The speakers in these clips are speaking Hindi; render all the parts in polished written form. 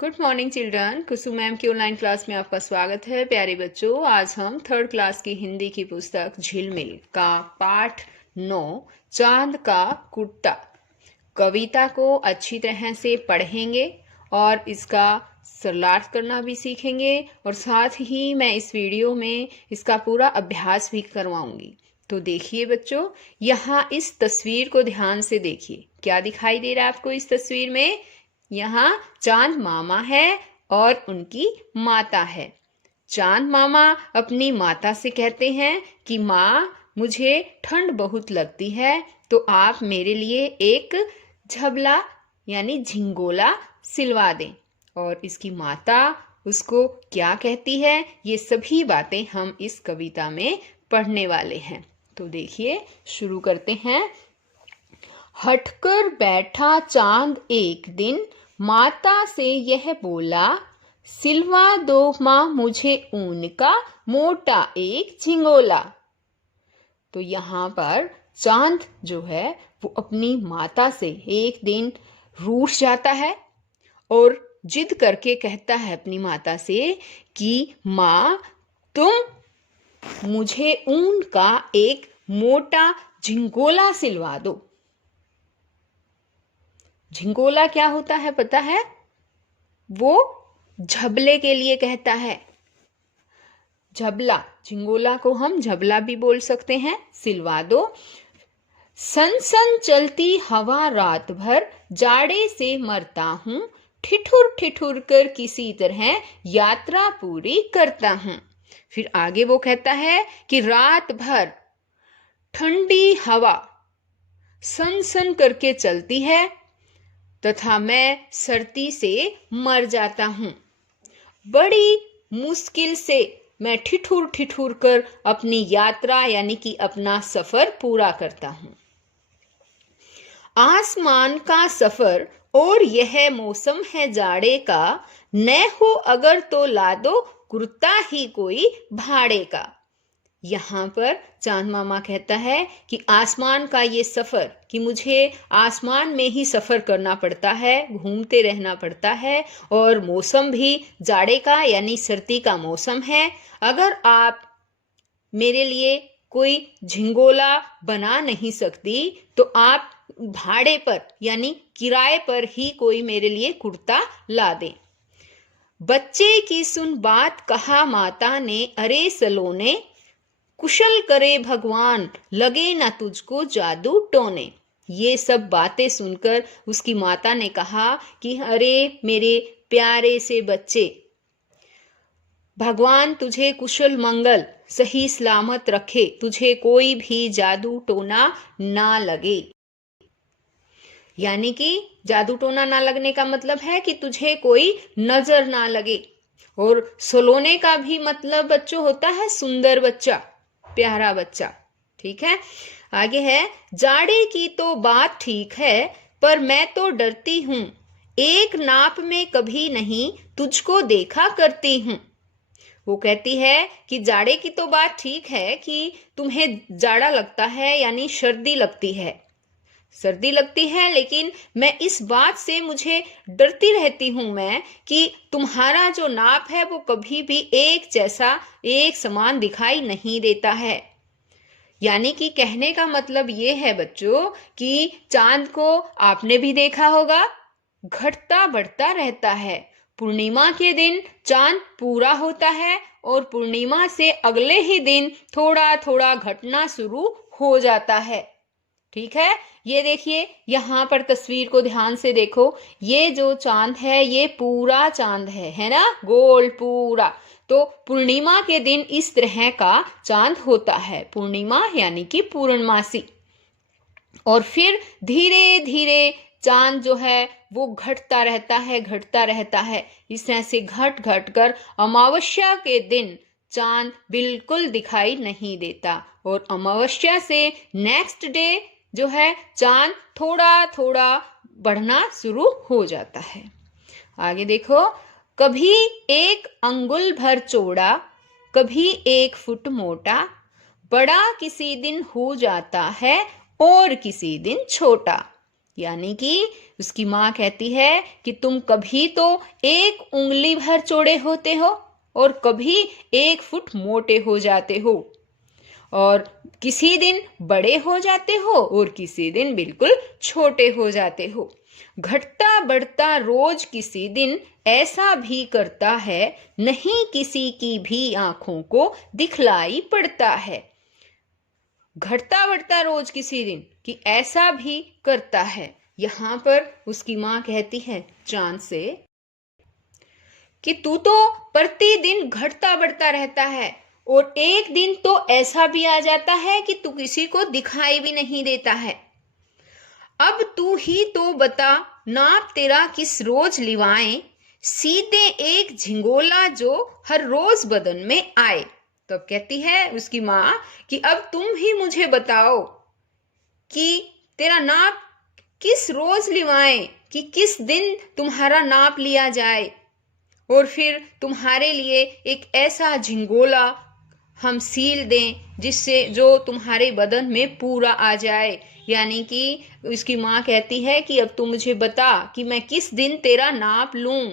Good morning children. Kusum ma'am की ऑनलाइन क्लास में आपका स्वागत है। प्यारे बच्चों, आज हम थर्ड क्लास की हिंदी की पुस्तक झिलमिल का पाठ 9 चांद का कुत्ता कविता को अच्छी तरह से पढ़ेंगे और इसका सरलार्थ करना भी सीखेंगे और साथ ही मैं इस वीडियो में इसका पूरा अभ्यास भी करवाऊंगी। तो देखिए बच्चों, यहाँ इस तस्वीर को ध्यान से देखिए। क्या दिखाई दे रहा है आपको इस तस्वीर में? यहाँ चांद मामा है और उनकी माता है। चांद मामा अपनी माता से कहते हैं कि माँ, मुझे ठंड बहुत लगती है, तो आप मेरे लिए एक झबला यानी झिंगोला सिलवा दें। और इसकी माता उसको क्या कहती है, ये सभी बातें हम इस कविता में पढ़ने वाले हैं। तो देखिए, शुरू करते हैं। हटकर बैठा चांद एक दिन, माता से यह बोला, सिलवा दो माँ मुझे ऊन का मोटा एक झिंगोला। तो यहाँ पर चांद जो है वो अपनी माता से एक दिन रूठ जाता है और जिद करके कहता है अपनी माता से कि माँ, तुम मुझे ऊन का एक मोटा झिंगोला सिलवा दो। झिंगोला क्या होता है पता है? वो झबले के लिए कहता है। झबला, झिंगोला को हम झबला भी बोल सकते हैं। सिलवा दो। सन सन चलती हवा रात भर, जाड़े से मरता हूँ, ठिठुर ठिठुर कर किसी तरह यात्रा पूरी करता हूँ। फिर आगे वो कहता है कि रात भर ठंडी हवा सन सन करके चलती है तथा मैं सर्दी से मर जाता हूँ। बड़ी मुश्किल से मैं ठिठुर ठिठुर कर अपनी यात्रा यानी कि अपना सफर पूरा करता हूँ। आसमान का सफर और यह मौसम है जाड़े का, न हो अगर तो ला दो कुर्ता ही कोई भाड़े का। यहाँ पर चांद मामा कहता है कि आसमान का ये सफ़र, कि मुझे आसमान में ही सफ़र करना पड़ता है, घूमते रहना पड़ता है, और मौसम भी जाड़े का यानी सर्दी का मौसम है। अगर आप मेरे लिए कोई झिंगोला बना नहीं सकती तो आप भाड़े पर यानी किराए पर ही कोई मेरे लिए कुर्ता ला दें। बच्चे की सुन बात कहा माता ने, अरे सलोने, कुशल करे भगवान, लगे ना तुझको जादू टोने। ये सब बातें सुनकर उसकी माता ने कहा कि अरे मेरे प्यारे से बच्चे, भगवान तुझे कुशल मंगल सही सलामत रखे, तुझे कोई भी जादू टोना ना लगे। यानी कि जादू टोना ना लगने का मतलब है कि तुझे कोई नजर ना लगे। और सलोने का भी मतलब बच्चों होता है सुंदर बच्चा, प्यारा बच्चा। ठीक है, आगे है, जाड़े की तो बात ठीक है, पर मैं तो डरती हूँ, एक नाप में कभी नहीं तुझको देखा करती हूँ। वो कहती है कि जाड़े की तो बात ठीक है कि तुम्हें जाड़ा लगता है यानी सर्दी लगती है, सर्दी लगती है, लेकिन मैं इस बात से मुझे डरती रहती हूँ मैं कि तुम्हारा जो नाप है वो कभी भी एक जैसा एक समान दिखाई नहीं देता है। यानी कि कहने का मतलब ये है बच्चों कि चांद को आपने भी देखा होगा, घटता बढ़ता रहता है। पूर्णिमा के दिन चांद पूरा होता है और पूर्णिमा से अगले ही दिन थोड़ा थोड़ा घटना शुरू हो जाता है। ठीक है, ये देखिए यहाँ पर तस्वीर को ध्यान से देखो। ये जो चांद है ये पूरा चांद है ना, गोल पूरा। तो पूर्णिमा के दिन इस तरह का चांद होता है, पूर्णिमा यानी कि पूर्णमासी। और फिर धीरे धीरे चांद जो है वो घटता रहता है, घटता रहता है। इस तरह से घट घट कर अमावस्या के दिन चांद बिल्कुल दिखाई नहीं देता और अमावस्या से नेक्स्ट डे जो है चांद थोड़ा थोड़ा बढ़ना शुरू हो जाता है। आगे देखो, कभी एक अंगुल भर चौड़ा, कभी 1 फुट मोटा, बड़ा किसी दिन हो जाता है और किसी दिन छोटा। यानी कि उसकी माँ कहती है कि तुम कभी तो 1 उंगली भर चौड़े होते हो और कभी 1 फुट मोटे हो जाते हो, और किसी दिन बड़े हो जाते हो और किसी दिन बिल्कुल छोटे हो जाते हो। घटता बढ़ता रोज किसी दिन ऐसा भी करता है, नहीं किसी की भी आंखों को दिखलाई पड़ता है। घटता बढ़ता रोज किसी दिन कि ऐसा भी करता है। यहाँ पर उसकी माँ कहती है चांद से कि तू तो प्रतिदिन घटता बढ़ता रहता है और एक दिन तो ऐसा भी आ जाता है कि तू किसी को दिखाई भी नहीं देता है। अब तू ही तो बता, नाप तेरा किस रोज लिवाएं, सीधे एक झिंगोला जो हर रोज बदन में आए। तो अब कहती है उसकी माँ कि अब तुम ही मुझे बताओ कि तेरा नाप किस रोज लिवाएं, कि किस दिन तुम्हारा नाप लिया जाए और फिर तुम्हारे लिए एक ऐसा झिंगोला हम सील दें जिससे जो तुम्हारे बदन में पूरा आ जाए। यानी कि उसकी माँ कहती है कि अब तू मुझे बता कि मैं किस दिन तेरा नाप लूं,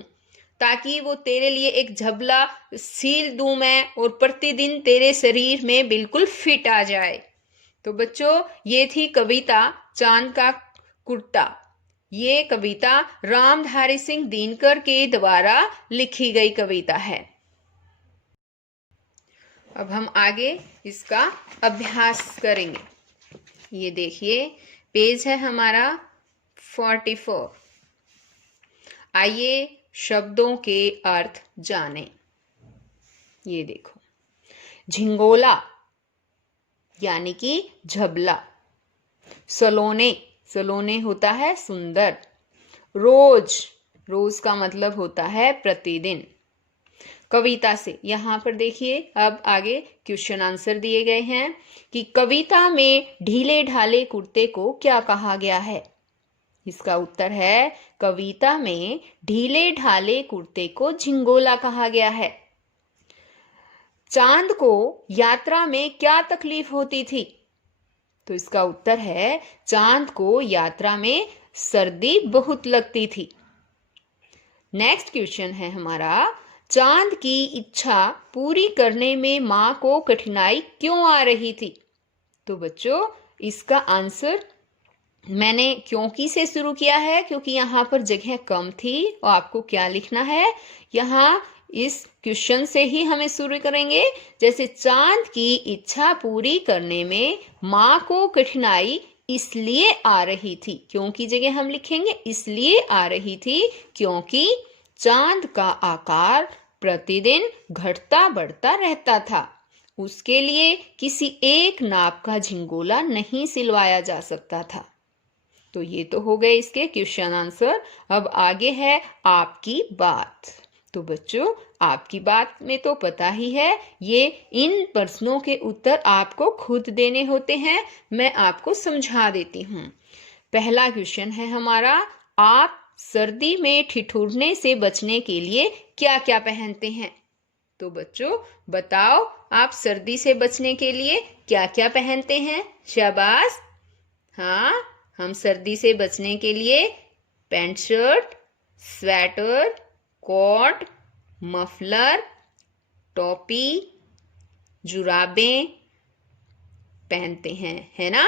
ताकि वो तेरे लिए एक झबला सील दूं मैं और प्रतिदिन तेरे शरीर में बिल्कुल फिट आ जाए। तो बच्चों, ये थी कविता चांद का कुर्ता। ये कविता रामधारी सिंह दिनकर के द्वारा लिखी गई कविता है। अब हम आगे इसका अभ्यास करेंगे। ये देखिए, पेज है हमारा 44। आइए शब्दों के अर्थ जानें। ये देखो, झिंगोला यानी कि झबला, सलोने, सलोने होता है सुंदर, रोज, रोज का मतलब होता है प्रतिदिन। कविता से, यहाँ पर देखिए अब आगे क्वेश्चन आंसर दिए गए हैं कि कविता में ढीले ढाले कुर्ते को क्या कहा गया है। इसका उत्तर है कविता में ढीले ढाले कुर्ते को झिंगोला कहा गया है। चांद को यात्रा में क्या तकलीफ होती थी। तो इसका उत्तर है चांद को यात्रा में सर्दी बहुत लगती थी। नेक्स्ट क्वेश्चन है हमारा, चांद की इच्छा पूरी करने में मां को कठिनाई क्यों आ रही थी। तो बच्चों, इसका आंसर मैंने क्योंकि से शुरू किया है क्योंकि यहाँ पर जगह कम थी और आपको क्या लिखना है, यहाँ इस क्वेश्चन से ही हमें शुरू करेंगे। जैसे चांद की इच्छा पूरी करने में मां को कठिनाई इसलिए आ रही थी, क्योंकि जगह हम लिखेंगे इसलिए आ रही थी क्योंकि चांद का आकार प्रतिदिन घटता बढ़ता रहता था। उसके लिए किसी एक नाप का झिंगोला नहीं सिलवाया जा सकता था। तो ये तो हो गए इसके क्वेश्चन आंसर। अब आगे है आपकी बात। तो बच्चों, आपकी बात में तो पता ही है, ये इन प्रश्नों के उत्तर आपको खुद देने होते हैं। मैं आपको समझा देती हूँ। पहला क्वेश्चन है हमारा, आप सर्दी में ठिठुरने से बचने के लिए क्या क्या पहनते हैं। तो बच्चों बताओ, आप सर्दी से बचने के लिए क्या क्या पहनते हैं। शाबाश। हाँ, हम सर्दी से बचने के लिए pant shirt, sweater, coat, muffler, टोपी, जुराबें पहनते हैं, है ना।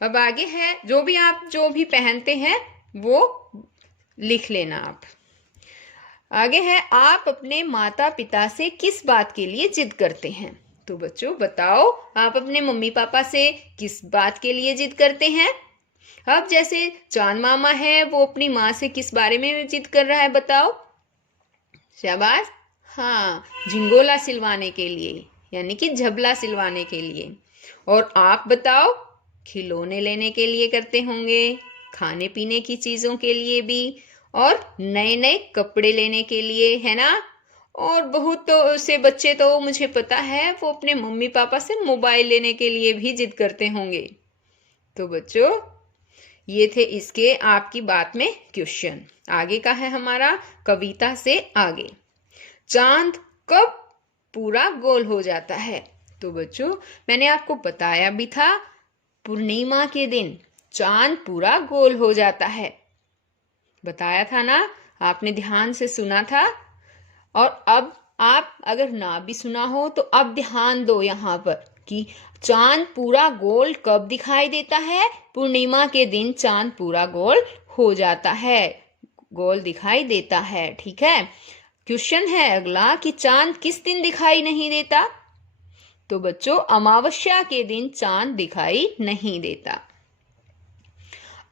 अब आगे है, जो भी पहनते हैं वो लिख लेना आप। आगे है, आप अपने माता पिता से किस बात के लिए जिद करते हैं। तो बच्चों बताओ, आप अपने मम्मी पापा से किस बात के लिए जिद करते हैं। अब जैसे चांद मामा है, वो अपनी माँ से किस बारे में जिद कर रहा है, बताओ। शाबाश। हाँ, झिंगोला सिलवाने के लिए, यानी कि झबला सिलवाने के लिए। और आप बताओ, खिलौने लेने के लिए करते होंगे, खाने पीने की चीजों के लिए भी, और नए नए कपड़े लेने के लिए, है ना। और बहुत तो से बच्चे तो मुझे पता है वो अपने मम्मी पापा से मोबाइल लेने के लिए भी जिद करते होंगे। तो बच्चों, ये थे इसके आपकी बात में क्वेश्चन। आगे का है हमारा कविता से आगे, चांद कब पूरा गोल हो जाता है। तो बच्चों, मैंने आपको बताया भी था, पूर्णिमा के दिन चांद पूरा गोल हो जाता है। बताया था ना, आपने ध्यान से सुना था। और अब आप अगर ना भी सुना हो तो अब ध्यान दो यहाँ पर कि चांद पूरा गोल कब दिखाई देता है? पूर्णिमा के दिन चांद पूरा गोल हो जाता है, गोल दिखाई देता है। ठीक है। क्वेश्चन है अगला कि चांद किस दिन दिखाई नहीं देता? तो बच्चों, अमावस्या के दिन चांद दिखाई नहीं देता।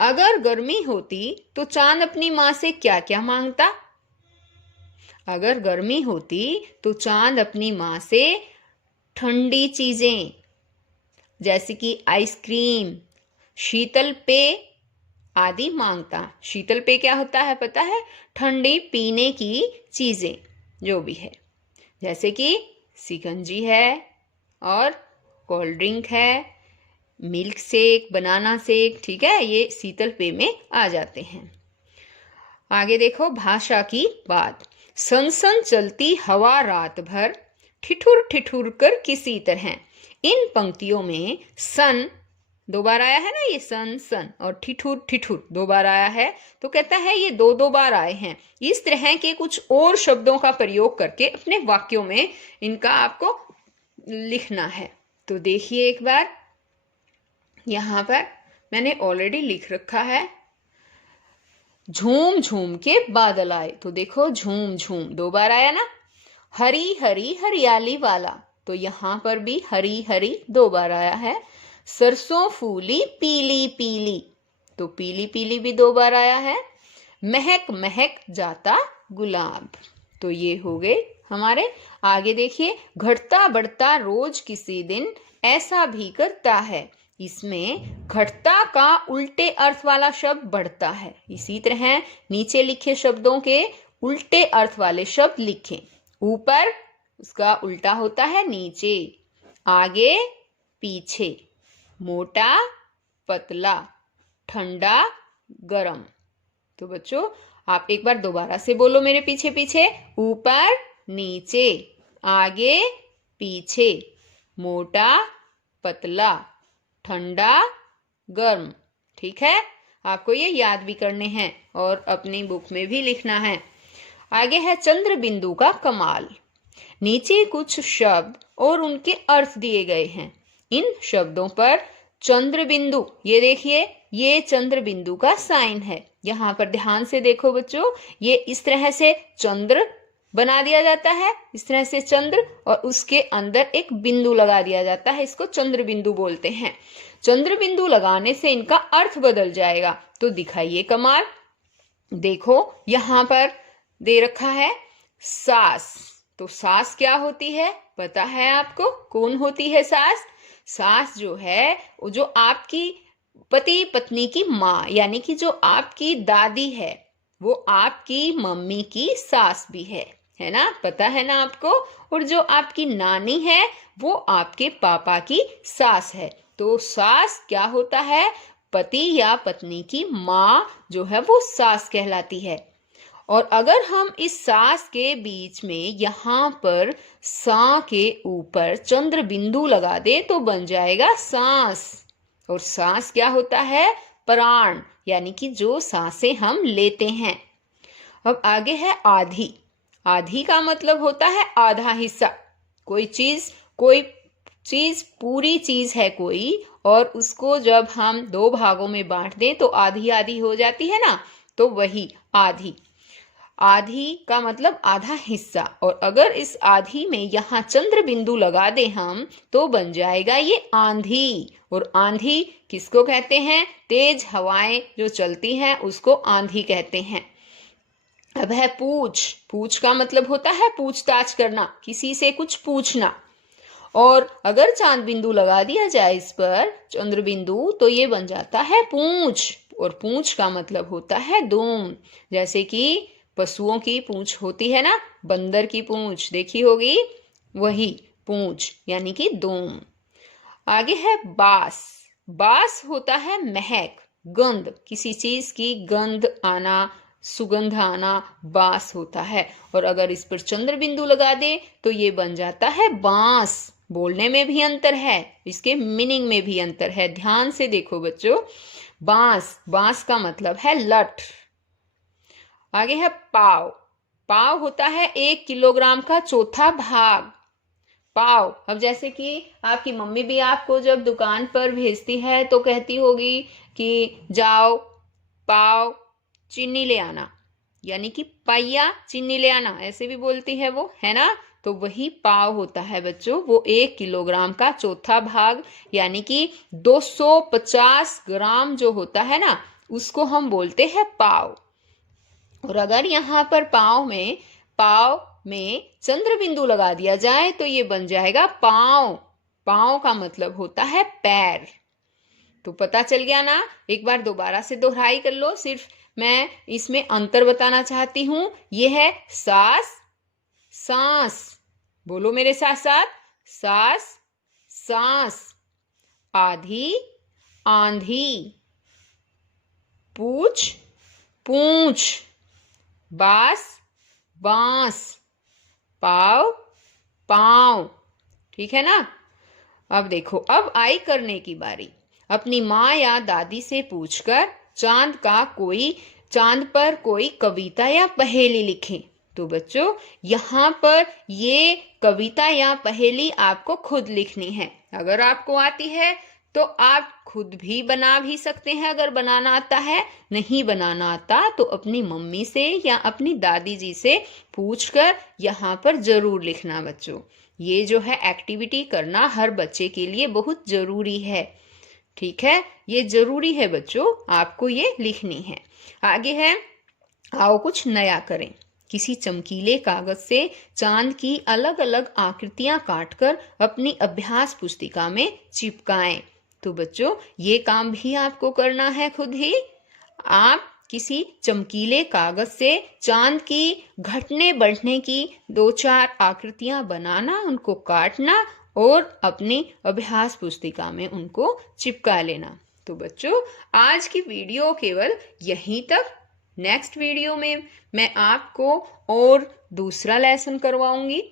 अगर गर्मी होती तो चांद अपनी माँ से क्या क्या मांगता? अगर गर्मी होती तो चांद अपनी माँ से ठंडी चीजें जैसे कि आइसक्रीम, शीतल पेय आदि मांगता। शीतल पेय क्या होता है पता है? ठंडी पीने की चीजें जो भी है, जैसे कि शिकंजी है और कोल्ड ड्रिंक है, मिल्क शेक, बनाना शेक। ठीक है, ये शीतल पेय में आ जाते हैं। आगे देखो, भाषा की बात। सन चलती हवा रात भर, ठिठुर ठिठुर कर किसी तरह। इन पंक्तियों में सन दो बार आया है ना, ये सन सन, और ठिठुर ठिठुर दो बार आया है, तो कहता है ये दो दो बार आए हैं। इस तरह के कुछ और शब्दों का प्रयोग करके अपने वाक्यों में इनका आपको लिखना है। तो देखिए एक बार, यहाँ पर मैंने ऑलरेडी लिख रखा है, झूम झूम के बादल आए। तो देखो, झूम झूम दो बार आया ना। हरी हरी हरियाली वाला, तो यहाँ पर भी हरी हरी दो बार आया है। सरसों फूली पीली पीली, तो पीली पीली भी दो बार आया है। महक महक जाता गुलाब, तो ये हो गए हमारे। आगे देखिए, घटता बढ़ता रोज किसी दिन ऐसा भी करता है। इसमें घटता का उल्टे अर्थ वाला शब्द बढ़ता है। इसी तरह नीचे लिखे शब्दों के उल्टे अर्थ वाले शब्द लिखें। ऊपर उसका उल्टा होता है नीचे, आगे पीछे, मोटा पतला, ठंडा गरम। तो बच्चों, आप एक बार दोबारा से बोलो मेरे पीछे पीछे। ऊपर नीचे, आगे पीछे, मोटा पतला, ठंडा गर्म। ठीक है, आपको ये याद भी करने हैं और अपनी बुक में भी लिखना है। आगे है चंद्र बिंदु का कमाल। नीचे कुछ शब्द और उनके अर्थ दिए गए हैं। इन शब्दों पर चंद्र बिंदु, ये देखिए, ये चंद्र बिंदु का साइन है। यहाँ पर ध्यान से देखो बच्चों, ये इस तरह से चंद्र बना दिया जाता है, इस तरह से चंद्र, और उसके अंदर एक बिंदु लगा दिया जाता है। इसको चंद्र बिंदु बोलते हैं। चंद्र बिंदु लगाने से इनका अर्थ बदल जाएगा। तो दिखाइए कमाल। देखो यहाँ पर दे रखा है सास। तो सास क्या होती है पता है आपको? कौन होती है सास? सास जो है, जो आपकी पति पत्नी की माँ, यानी कि जो आपकी दादी है, वो आपकी मम्मी की सास भी है ना? पता है ना आपको? और जो आपकी नानी है, वो आपके पापा की सास है। तो सास क्या होता है? पति या पत्नी की माँ जो है वो सास कहलाती है। और अगर हम इस सास के बीच में यहाँ पर सा के ऊपर चंद्र बिंदु लगा दे तो बन जाएगा सांस। और सांस क्या होता है? प्राण, यानी कि जो सांसें हम लेते हैं। अब आगे है आधी। आधी का मतलब होता है आधा हिस्सा। कोई चीज पूरी चीज है कोई, और उसको जब हम दो भागों में बांट दें तो आधी आधी हो जाती है ना, तो वही आधी। आधी का मतलब आधा हिस्सा। और अगर इस आधी में यहाँ चंद्र बिंदु लगा दे हम तो बन जाएगा ये आंधी। और आंधी किसको कहते हैं? तेज हवाएं जो चलती हैं उसको आंधी कहते हैं। अब है पूछ। पूछ का मतलब होता है पूछताछ करना, किसी से कुछ पूछना। और अगर चांद बिंदु लगा दिया जाए इस पर चंद्र बिंदु तो ये बन जाता है पूंछ। और पूंछ का मतलब होता है दुम। जैसे कि पशुओं की पूंछ होती है ना, बंदर की पूंछ देखी होगी, वही पूंछ यानी कि दुम। आगे है बास। बास होता है महक, गंध, किसी चीज की गंध आना, सुगंध आना, बास होता है। और अगर इस पर चंद्र बिंदु लगा दे तो ये बन जाता है बांस। बोलने में भी अंतर है, इसके मीनिंग में भी अंतर है। ध्यान से देखो बच्चों, बांस, बांस का मतलब है लठ। आगे है पाव। पाव होता है 1 किलोग्राम का चौथा भाग। पाव, अब जैसे कि आपकी मम्मी भी आपको जब दुकान पर भेजती है तो कहती होगी कि जाओ पाव चीनी ले आना, यानी कि पाइया चीनी ले आना, ऐसे भी बोलती है वो, है ना। तो वही पाव होता है बच्चों, वो 1 किलोग्राम का चौथा भाग, यानी कि 250 ग्राम जो होता है ना, उसको हम बोलते हैं पाव। और अगर यहाँ पर पाव में चंद्र बिंदु लगा दिया जाए तो ये बन जाएगा पांव। पांव का मतलब होता है पैर। तो पता चल गया ना। एक बार दोबारा से दोहराई कर लो, सिर्फ मैं इसमें अंतर बताना चाहती हूं। ये है सास, सांस, बोलो मेरे साथ साथ, सास, सांस। आधी, आंधी। पूछ, पूंछ। बांस, बांस। पाव, पांव। ठीक है ना। अब देखो, अब आई करने की बारी। अपनी माँ या दादी से पूछकर चांद पर कोई कविता या पहेली लिखें। तो बच्चों, यहाँ पर ये कविता या पहेली आपको खुद लिखनी है। अगर आपको आती है तो आप खुद भी बना भी सकते हैं, अगर बनाना आता है। नहीं बनाना आता तो अपनी मम्मी से या अपनी दादी जी से पूछकर यहाँ पर जरूर लिखना बच्चों। ये जो है एक्टिविटी करना हर बच्चे के लिए बहुत जरूरी है। ठीक है, ये जरूरी है बच्चों, आपको ये लिखनी है। आगे है, आओ कुछ नया करें। किसी चमकीले कागज से चांद की अलग अलग आकृतियां काटकर अपनी अभ्यास पुस्तिका में चिपकाएं। तो बच्चों, ये काम भी आपको करना है खुद ही। आप किसी चमकीले कागज से चांद की घटने बढ़ने की 2-4 आकृतियां बनाना, उनको काटना और अपनी अभ्यास पुस्तिका में उनको चिपका लेना। तो बच्चों, आज की वीडियो केवल यहीं तक। नेक्स्ट वीडियो में मैं आपको और दूसरा लेसन करवाऊंगी।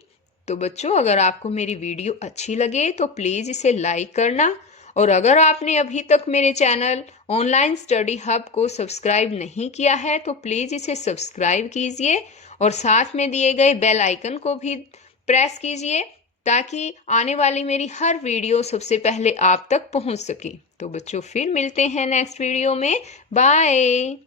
तो बच्चों, अगर आपको मेरी वीडियो अच्छी लगे तो प्लीज़ इसे लाइक करना। और अगर आपने अभी तक मेरे चैनल ऑनलाइन स्टडी हब को सब्सक्राइब नहीं किया है तो प्लीज़ इसे सब्सक्राइब कीजिए और साथ में दिए गए बेल आइकन को भी प्रेस कीजिए, ताकि आने वाली मेरी हर वीडियो सबसे पहले आप तक पहुंच सके। तो बच्चों, फिर मिलते हैं नेक्स्ट वीडियो में। बाय।